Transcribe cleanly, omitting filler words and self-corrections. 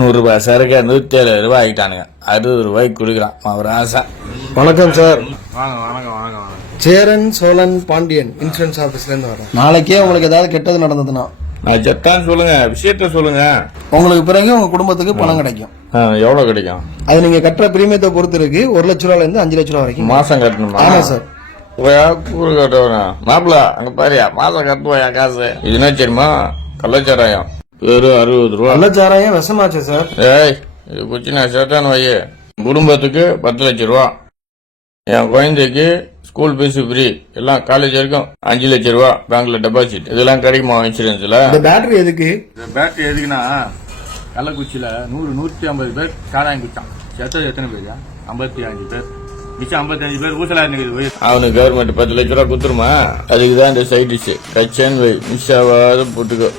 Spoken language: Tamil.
100 ரூபாய் சரக்கு 170 ரூபாய் ஆகிட்டானுங்க. 60 ரூபாய்க்கு கொடுக்குறான் அவர் ஆசை. வணக்கம் சார். வணக்கம். சேரன் சோழன் பாண்டியன் இன்சூரன்ஸ் ஆபீஸ்ல இருந்து வரேன். நாளைக்கே உங்களுக்கு ஏதாவது கெட்டது நடந்ததுன்னா நான் செத்தான்னு சொல்லுங்க, விஷயத்த சொல்லுங்க. உங்களுக்கு பிறகு உங்க குடும்பத்துக்கு பணம் கிடைக்கும். எவ்வளவு கிடைக்கும்? அது நீங்க கட்டுற பிரீமியத்தை பொறுத்து இருக்கு. 1 லட்ச ரூபாயில இருந்து 5 லட்ச ரூபாய் வரைக்கும் மாசம் கட்டணுமா? ஆமா சார். கூறு கட்டுவா மாப்பிள அங்க பாரியா மாசம் கட்டுவாயா காசு? இது என்ன தெரியுமா? கள்ளச்சாராயம். வெறும் 60 ரூபா. கள்ளச்சாராயம் விஷமாச்சு சார். ஏய், இது குச்சி நான் சேர்த்தான்னு வையே. குடும்பத்துக்கு 10 லட்சம் ரூபா. என் குழந்தைக்கு ஸ்கூல் ஃபீஸ் ஃப்ரீ, எல்லாம் காலேஜ் வரைக்கும் 5 லட்சம் ரூபா பேங்க்ல டெபாசிட். இதெல்லாம் கிடைக்குமா இன்சூரன்ஸ்ல? இந்த பேட்டரி எதுக்கு? பேட்டரி எதுக்குன்னா கள்ளக்குச்சியில 100-150 பேர் சாராயம் குச்சான். செத்தது எத்தனை பேர்? 55 பேர். மிச்சம் 55 பேர் ஊசலா இருக்குது. அவனுக்கு கவர்மெண்ட் 10 லட்ச ரூபா குத்துருமா? அதுக்குதான் இந்த சைட் டிஷ் கச்சன் வை மிஸ் ஆகாத போட்டுக்கோ.